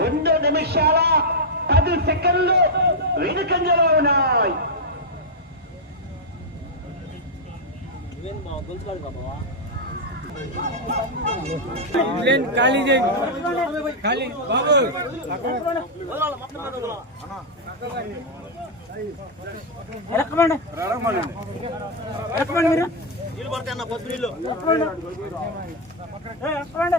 రెండు నిమిషాల పది సెకండ్లు వెనుకంజలో ఉన్నాయి. ఖాళీ చేయి. ఖాళీ. బాబు. ఎలక్కమండి ఎలక్కమండి మీరు. ఏ, ఎలక్కమండి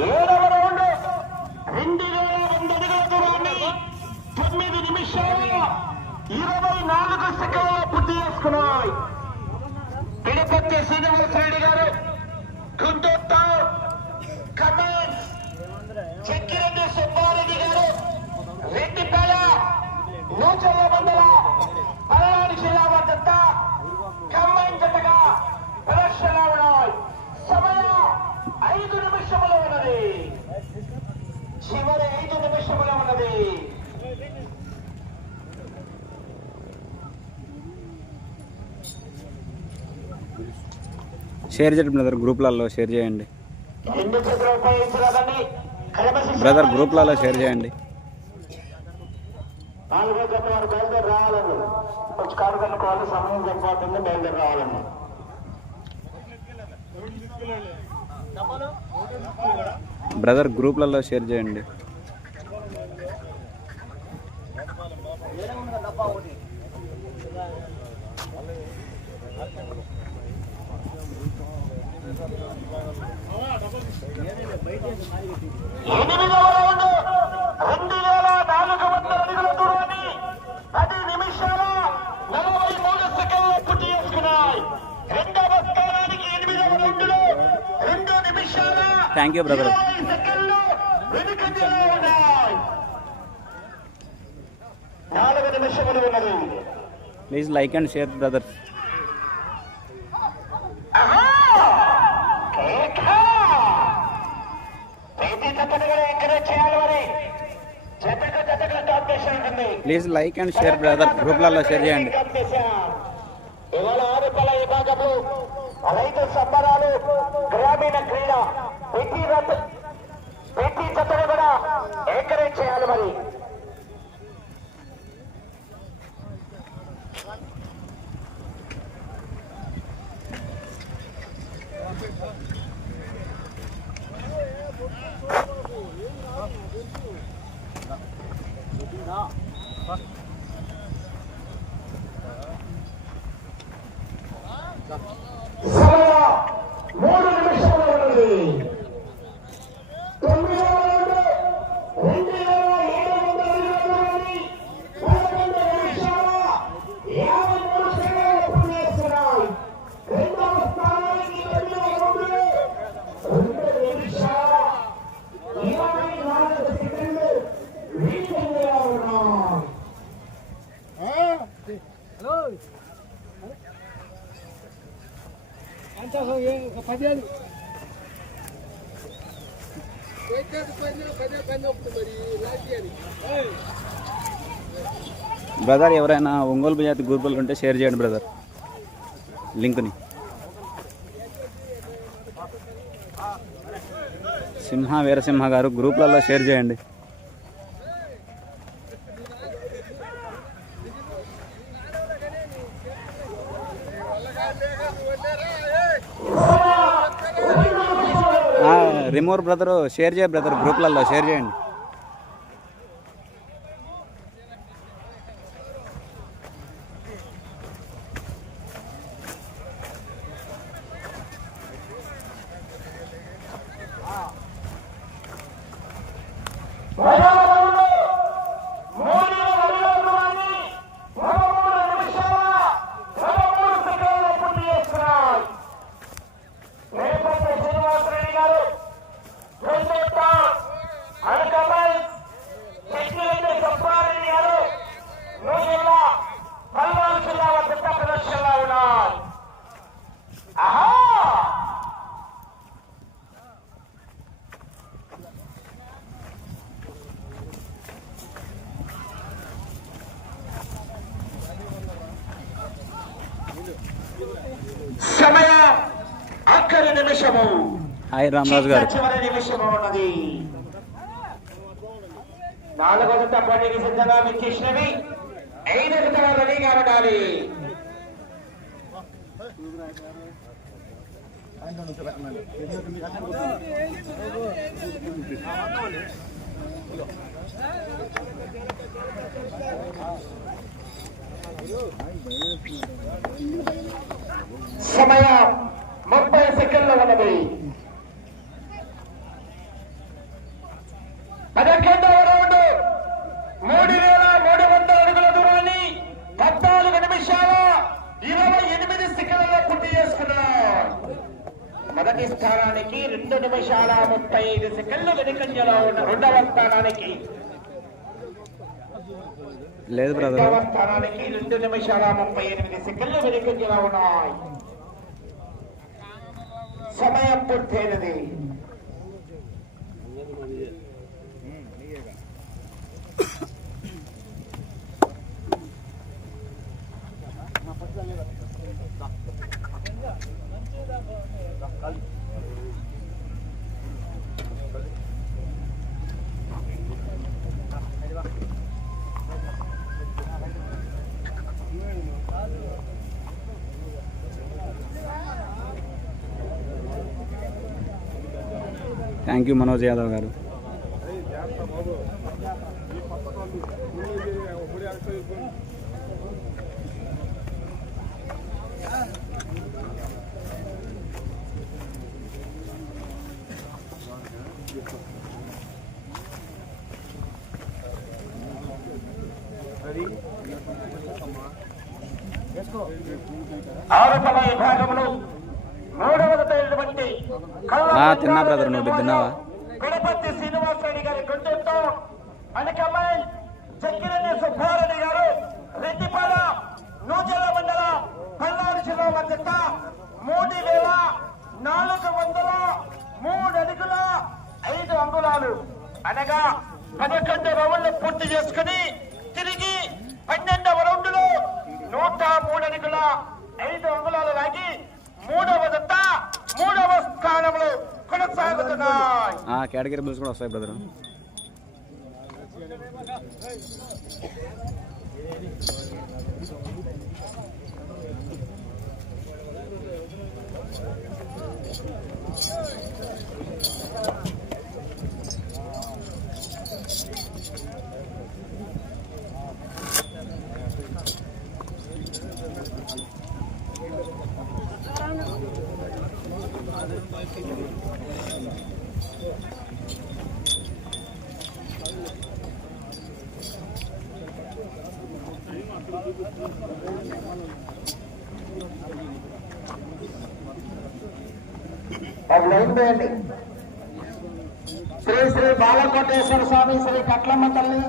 ఏడవ రౌండ్ రెండు తొమ్మిది ఇరవై నాలుగు సెకండ్లు పూర్తి చేసుకున్నాయి. తిరుపతి శ్రీనివాస రెడ్డి గారు గుంటూరు కమాండ్స్ చెక్కిరెడ్డి సుబ్బారెడ్డి గారు రెడ్డిపేట నూచల్ల మండల పల్నాడు జిల్లా వద్ద కంబైన్ జతగా ప్రదర్శన ఉన్నాయి. సమయం ఐదు నిమిషములు ఉన్నది. చివరి ఐదు నిమిషములు ఉన్నది. షేర్ చేయండి బ్రదర్ గ్రూప్లలో షేర్ చేయండి. బ్రదర్ గ్రూప్లలో షేర్ చేయండి. నాలుగో బయలుదేరి రావాలండి కొంచెం కారు కనుక్కోవాలి సమయం సరిపోతుంది బయలుదేరి రావాలండి బ్రదర్ గ్రూప్లలో షేర్ చేయండి. Thank you brother please like and share brother ఆహా! కేక! ప్రతి జతను కూడా ఎంకరేజ్ చేయాలి మరి జతకు జతకు కాంపిటీషన్ ఉంటుంది please like and share brother గ్రూప్లలో షేర్ చేయండి. ఇవాళ ఆరుపల విభాగంలో రైతు సంబరాలు గ్రామీణ క్రీడ ప్రతి రత ప్రతి జతను కూడా ఎంకరేజ్ చేయాలి మరి సమయం మూడు నిమిషములు ఉన్నది తొమ్మిదవ రౌండ్ రెండు వేల ఏడు వందల అడుగుల దూరాన్ని పదకొండు నిమిషాల యాభై మూడు సెకండ్లు పూర్తి చేస్తున్నాయి రెండవ స్థానానికి తొమ్మిదవ రౌండ్లో రెండు నిమిషాల ఇరవై నాలుగు సెకండ్లు వీటిగా ఉన్నాయి ఒక పదేళ్ళు పదే పని మరి లాస్ట్ బ్రదర్ ఎవరైనా ఒంగోలు జాతి గ్రూపులు ఉంటే షేర్ చేయండి బ్రదర్. లింక్ని. సింహ వీరసింహ గారు గ్రూప్లలో షేర్ చేయండి. రిమోర్ బ్రదర్ షేర్ చేయ బ్రదర్ గ్రూప్లలో షేర్ చేయండి. నిమిషము. హాయ్ రామరాజు గారు. చివరి నిమిషము ఉన్నది. నాలుగో జత పోటీకి సిద్ధంగా విచ్చేసినవి ఐదు జతల రెడీగా ఉండాలి సమయం సెకండ్లు ఉన్నది పదకొండవ రౌండ్. మూడు వేల మూడు వందల అడుగుల దూరాన్ని పద్నాలుగు నిమిషాల ఇరవై ఎనిమిది సెకండ్లలో పూర్తి చేసుకున్నారు మొదటి స్థానానికి రెండు నిమిషాల ముప్పై ఐదు సెకండ్లు వెనుకంజలో ఉన్న రెండవ స్థానానికి. లేదు బ్రదర్ రెండవ స్థానానికి రెండు నిమిషాల ముప్పై ఎనిమిది సెకండ్లు వెనుకంజలో ఉన్నాయి. సమయం పూర్తయినది థ్యాంక్ యూ మనోజ్ యాదవ్ గారు. ఆరోపణ విభాగంలో మూడవ తిన్నా బ్రదర్, నువ్వు తిన్నావా? గణపతి శ్రీనివాస్ రెడ్డి గారి గుండెతో అనకమ్మాయి చక్కిరెడ్డి సుబ్బారెడ్డి గారు రెడ్డిపాల నూజల మండల పల్నాడు జిల్లా మధ్యత మూడు వేల నాలుగు వందల మూడు అడుగుల ఐదు అంగుళాలు అనగా పదకొండు రౌండ్లు పూర్తి చేసుకుని తిరిగి పన్నెండవ రౌండ్లో నూట మూడు అడుగుల ఐదు అంగుళాలు లాగి మూడవ దత్త మూడవ స్థానంలో కొనసాగుతున్నాయి ఆ కేటగిరీ బిల్స్ కూడా వస్తాయి బ్రదర్ అది లైన్ వేయండి శ్రీ శ్రీ బాలకోటేశ్వర స్వామి శ్రీ కట్లమ్మ తల్లి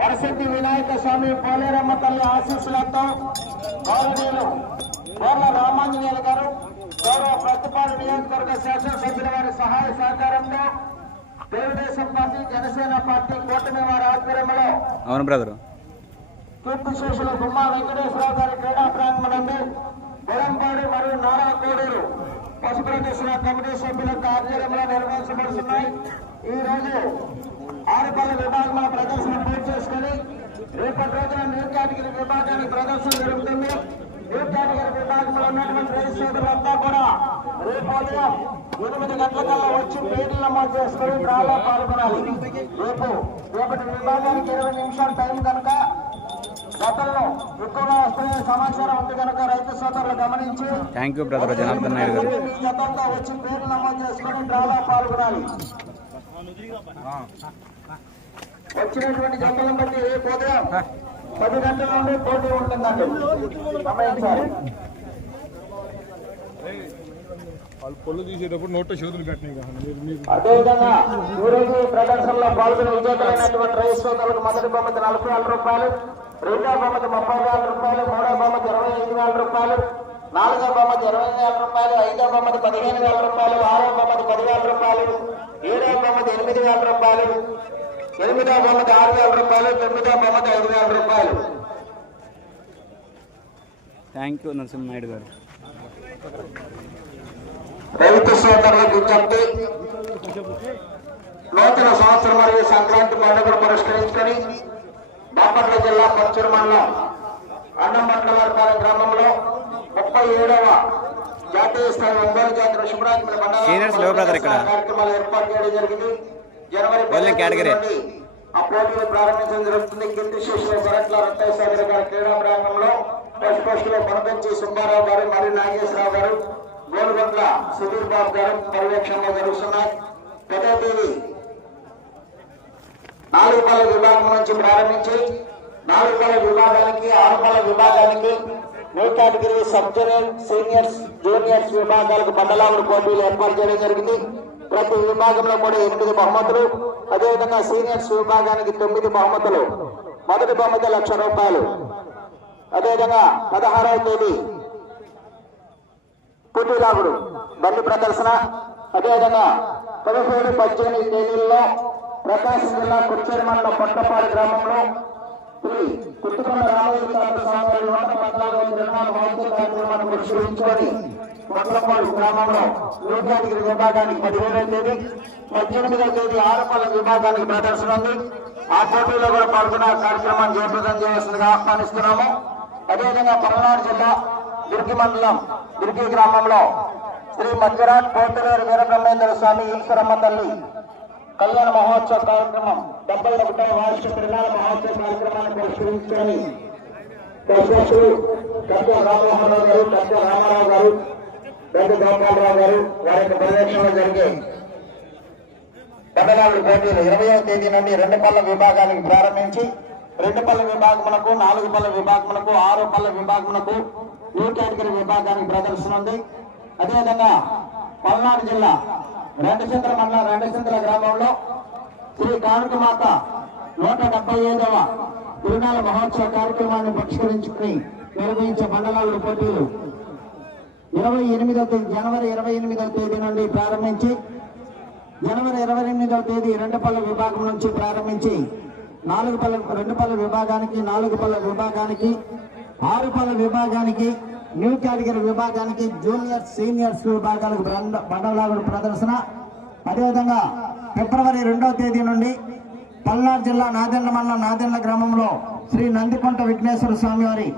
వరసిద్ధి వినాయక స్వామి పోలేరమ్మ తల్లి ఆశీస్సులతో గౌరవనీయులు గోర్ల రామాంజనేయులు గారు గౌరవ ప్రతిపాడు నియోజకవర్గ శాసనసభ్యుల వారి సహాయ సహకారంతో తెలుగుదేశం పార్టీ జనసేన పార్టీ కూటమి వారి ఆధ్వర్యంలో అవును బ్రదర్. కీర్తిశేషులు గుమ్మా వెంకటేశ్వరరావు గారి క్రీడా ప్రాంగణం నుండి బెరంపాడు మరియు నారా కోడూరు పశుప్రదర్శన కమిటీ సభ్యుల ఆధ్వర్యంలో నిర్వహించబడుతున్నాయి. ఈ రోజు ఆరుపల్లి విభాగంలో ప్రదర్శన పూర్తి చేసుకుని రేపటి రోజున న్యూ కేటగిరీ విభాగానికి ప్రదర్శన జరుగుతుంది. న్యూ కేటగిరీ విభాగంలో ఉన్నటువంటి రైతు కూడా రేపు ఉదయం ఎనిమిది గంటలకల్లా వచ్చి పేర్లు నమోదు చేసుకుని డ్రాలో పాల్గొనాలి. రేపు రేపటి విభాగానికి ఇరవై నిమిషాల టైం కనుక గతంలో వస్తున్న సమాచారం ఉంది కనుక రైతు సోదరులు గమనించి thank you brother Janardhan Naidu garu. వచ్చి పేర్లు నమోదు చేసుకుని డ్రాలో పాల్గొనాలి. వచ్చినటువంటి జతలను బట్టి రేపు ఉదయం పది గంటల నుండి పోటీ ఉంటుందండి. గమనించాలి. వాళ్ళు పొల్లు తీసేటప్పుడు నోట్లో చేతులు పెట్టినాయి అదేవిధంగా ఈరోజు ప్రదర్శనలో పాల్గొని విజేతలైనటువంటి రైతు సోదరులకు మొదటి బహుమతి నలభై వేల రూపాయలు. రెండో బహుమతి ముప్పై వేల రూపాయలు మూడో బహుమతి ఇరవై ఐదు వేల రూపాయలు నాలుగో బహుమతి ఇరవై వేల రూపాయలు ఐదో బహుమతి పదిహేను వేల రూపాయలు ఆరో బహుమతి పదివేల రూపాయలు ఏడో బహుమతి ఎనిమిది వేల రూపాయలు ఎనిమిదో బహుమతి ఆరు వేల రూపాయలు తొమ్మిదో బహుమతి ఐదు వేల రూపాయలు. థ్యాంక్ యూ నరసింహ నాయుడు గారు. రైతు సోదరులకు విజ్ఞప్తి. నూతన సంవత్సరం మరియు సంక్రాంతి పండుగను పురస్కరించుకొని బాపట్ల జిల్లా పచ్చూరు మండలం అన్నంపట్లవారిపాలెం గ్రామంలో ముప్పై ఏడవ జాతీయ స్థాయి ఒంగోలు జాతర ఇక్కడ. కార్యక్రమాలు ఏర్పాటు చేయడం జరిగింది జనవరి. నుండి ఆ పోటీలు ప్రారంభించడం జరుగుతుంది కీర్తి శేషులు గరట్ల రత్నేశ్వర గారి క్రీడా ప్రాంగణంలో ఫస్ట్ పోస్ట్లో పనపెంచి సుబ్బారావు గారు మరియు నాగేశ్వరరావు గారు గోల్గొండ్ల సుధీర్ బాబు గారు పర్యవేక్షణలో జరుగుతున్నాయి పదో తేదీ నాలుగు పళ్ళ విభాగం నుంచి ప్రారంభించి నాలుగు పళ్ళ విభాగానికి ఆరు పళ్ళ విభాగానికి new category sub junior seniors juniors విభాగాలకు మండలాలు పోటీలు ఏర్పాటు చేయడం జరిగింది. ప్రతి విభాగంలో కూడా ఎనిమిది బహుమతులు అదేవిధంగా సీనియర్స్ విభాగానికి తొమ్మిది బహుమతులు. మొదటి బహుమతి లక్ష రూపాయలు. అదేవిధంగా పదహారవ తేదీ పుట్టిలాగుడు బండి ప్రదర్శన. అదేవిధంగా పదిహేడు పద్దెనిమిది తేదీల్లో ప్రకాశం జిల్లా కుర్చేరు మండలం పొట్టపాడు గ్రామంలో శ్రీ కుట్టుకొండ రామయ్య తాత స్వామి వారి నూట పద్నాలుగవ తిరునాళ్ళ మహోత్సవ కార్యక్రమాన్ని పురస్కరించుకొని పొట్టపాడు గ్రామంలో నూటానికి విభాగానికి పదిహేడవ తేదీ పద్దెనిమిదవ తేదీ ఆరపల్ల విభాగానికి ప్రదర్శన ఉంది. ఆ పోటీలో కూడా పాల్గొన్న కార్యక్రమాన్ని జయప్రదం చేయవలసిందిగా ఆహ్వానిస్తున్నాము. అదేవిధంగా పల్నాడు జిల్లా దుర్గి మండలం దుర్గి గ్రామంలో శ్రీ మధ్యరాజ్ పోతరేరు వీరబ్రహ్మేంద్ర స్వామి ఈశ్వరమ్మ తల్లి కళ్యాణ మహోత్సవ కార్యక్రమం డెబ్బై ఒకటవ వార్షిక తిరునాళ మహోత్సవ కార్యక్రమాన్ని పురస్కరించుకొని అధ్యక్షులు కట్ట రామ్మోహన్ రావు గారు కట్ట రామారావు గారు పెద్ద గోపాలరావు గారు వారి యొక్క పర్యవేక్షణలో జరిగే పదనాలుగు పోటీలు. ఇరవయో తేదీ నుండి రెండు పళ్ళ విభాగానికి ప్రారంభించి రెండు పళ్ళ విభాగమునకు నాలుగు పళ్ళ విభాగమునకు ఆరు పళ్ళ విభాగమునకు న్యూ కేటగిరీ విభాగానికి ప్రదర్శన ఉంది. అదేవిధంగా పల్నాడు జిల్లా రెండచంద్ర మండలం రెండచంద్ర గ్రామంలో శ్రీ కానుకమాత నూట డెబ్బై ఐదవ తిరునాళ మహోత్సవ కార్యక్రమాన్ని పురస్కరించుకుని నిర్వహించే మండలాల పోటీలు ఇరవై ఎనిమిదవ తేదీ జనవరి ఇరవై ఎనిమిదవ తేదీ నుండి ప్రారంభించి జనవరి ఇరవై ఎనిమిదవ తేదీ రెండు పళ్ళ విభాగం నుంచి ప్రారంభించి నాలుగు పళ్ళ రెండు పళ్ళ విభాగానికి నాలుగు పళ్ళ విభాగానికి ఆరు పళ్ళ విభాగానికి న్యూ కేటగిరీ విభాగానికి జూనియర్ సీనియర్స్ విభాగాలకు బండలాగుడు ప్రదర్శన. అదేవిధంగా ఫిబ్రవరి రెండవ తేదీ నుండి పల్నాడు జిల్లా నాదెండ్ల మండలం నాదెండ్ల గ్రామంలో శ్రీ నందికొంట విఘ్నేశ్వర స్వామి వారి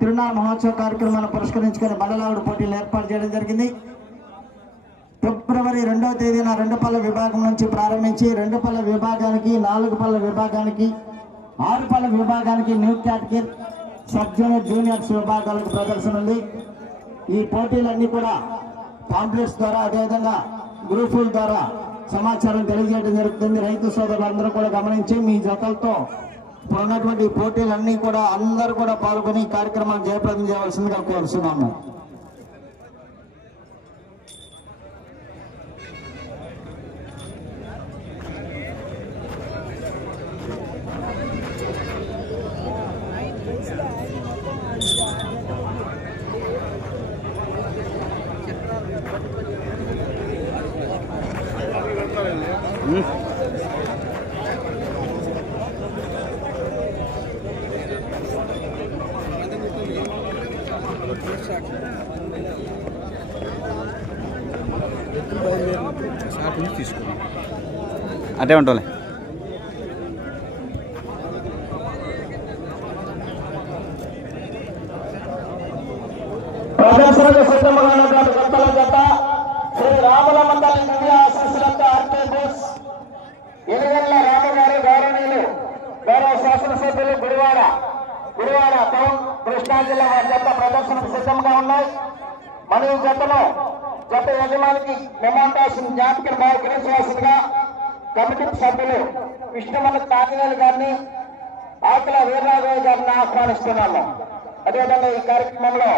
తిరునాళ మహోత్సవ కార్యక్రమాన్ని పురస్కరించుకొని బండలాగుడు పోటీలు ఏర్పాటు చేయడం జరిగింది. ఫిబ్రవరి రెండవ తేదీన రెండు విభాగం నుంచి ప్రారంభించి రెండు విభాగానికి నాలుగు పల్లె విభాగానికి ఆరు పళ్ళ విభాగానికి new category sub junior juniors విభాగాలకు ప్రదర్శన ఉంది. ఈ పోటీలన్నీ కూడా కాంప్లెక్స్ ద్వారా అదేవిధంగా గ్రూపుల ద్వారా సమాచారం తెలియజేయడం జరుగుతుంది. రైతు సోదరులందరూ కూడా గమనించి మీ జతలతో ఇప్పుడు ఉన్నటువంటి పోటీలన్నీ కూడా అందరూ కూడా పాల్గొని కార్యక్రమాలు జయప్రదం చేయవలసిందిగా కోరుతున్నాము అదే ఉంటాంలే ప్రదర్శనకు సిద్ధముగా ఉన్నటువంటి గంటల జత శ్రీ రాముల మండలి దివ్య ఆశీస్సులతో ఆర్కే బోస్ ఎలుగల్ల రామగారి గౌరవనీయులు గౌరవ శాసనసభ్యులు గుడివాడ గుడివాడ టౌన్ కృష్ణా జిల్లా వారి జత ప్రదర్శనకు సిద్ధంగా ఉన్నాయి. మన జతను యజమానికి మెమాంటాస్ జ్ఞాపికను బహుకరించవలసిందిగా కమిటీ సభ్యులు విష్ణుమల తాతగారు గారిని ఆకుల వీరరాఘవ గారిని ఆహ్వానిస్తున్నాము. అదేవిధంగా ఈ కార్యక్రమంలో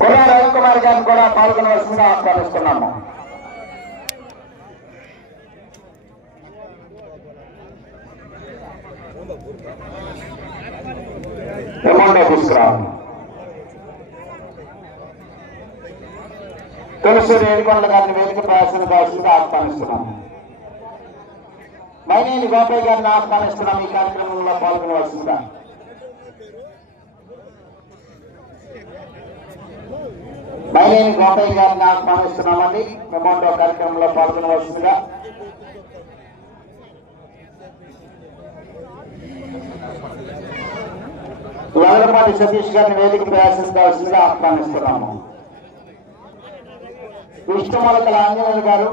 కులా రవికుమార్ గారిని కూడా పాల్గొనవలసిందిగా ఆహ్వానిస్తున్నాము. తీసుకురావాలి తులసి ఏడుకొండ గారిని వేదిక ప్రయాసం కావాల్సిందిగా ఆహ్వానిస్తున్నాము మైనేని గోపయ్య గారిని ఆహ్వానిస్తున్నాం ఈ కార్యక్రమంలో పాల్గొనవలసిందా మైనేని గోపయ్య గారిని ఆహ్వానిస్తున్నామండి. మెమోండో కార్యక్రమంలో పాల్గొనవలసిందిగా. వదలపాటి సతీష్ గారిని వేదిక ప్రయాసించాల్సిందిగా ఆహ్వానిస్తున్నాము. విష్ణుమూలకల ఆంజనేయులు గారు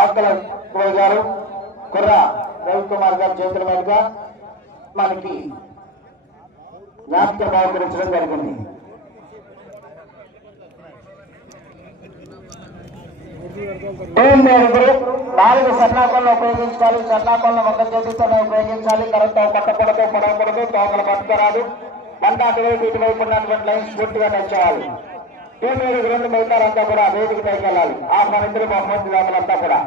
ఆకల కుమార్ గారు కుర్ర రవికుమార్ గారు చేతుల మీదుగా మనకి జ్ఞాపిక బహుకరించడం జరిగింది. నాలుగు సన్నాకంలో ఉపయోగించాలి సన్నాకంలో ఒక చేతితోనే ఉపయోగించాలి కరెంట్ పట్టకూడదు పడకూడదు తోకలు పట్టుకురాదు. బండ అటువైపు ఇటువైపు ఉన్నటువంటి లైన్స్ పూర్తిగా టచ్ టీం మేనేజర్ రెండు మిగతారంతా కూడా వేదిక పైకి వెళ్ళాలి. ఆ మనిద్దరు బహుమతి దాతలంతా కూడా.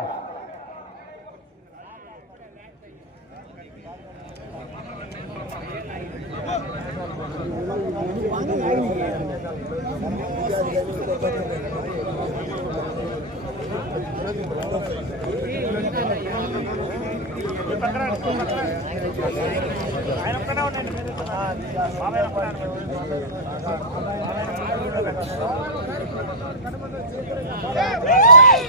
ఆయన ఒక్కడే ఉండండి మీరు బాబాయ్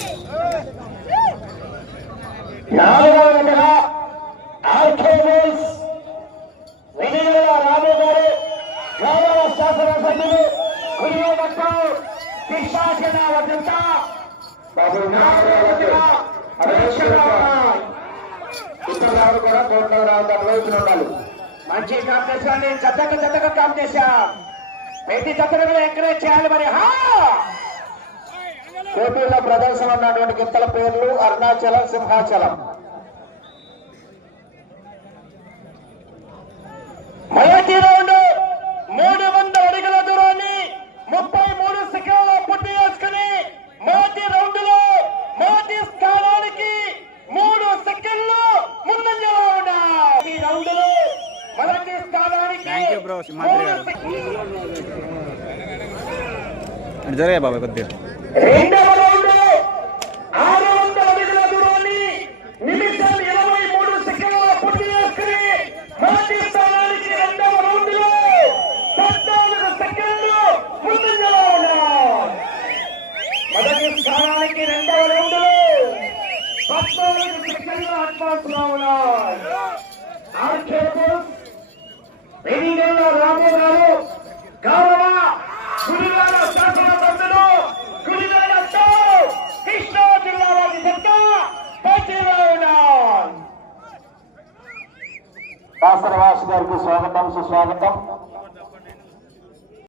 రాము గారు గౌరవ శాసనసభ్యులు వద్ద నాలుగవ జతగా పరీక్షలో ఇతరులు కూడా కోట్లో రావడం వైపున ఉండాలి. మంచి కాంపిటీషన్ జతకు జతకు కాంపిటీషన్ ప్రతి జతను కూడా ఎంకరేజ్ చేయాలి మరి. హా! పోటీలో ప్రదర్శన ఉన్నటువంటి గిత్తల పేర్లు అరుణాచలం సింహాచలం.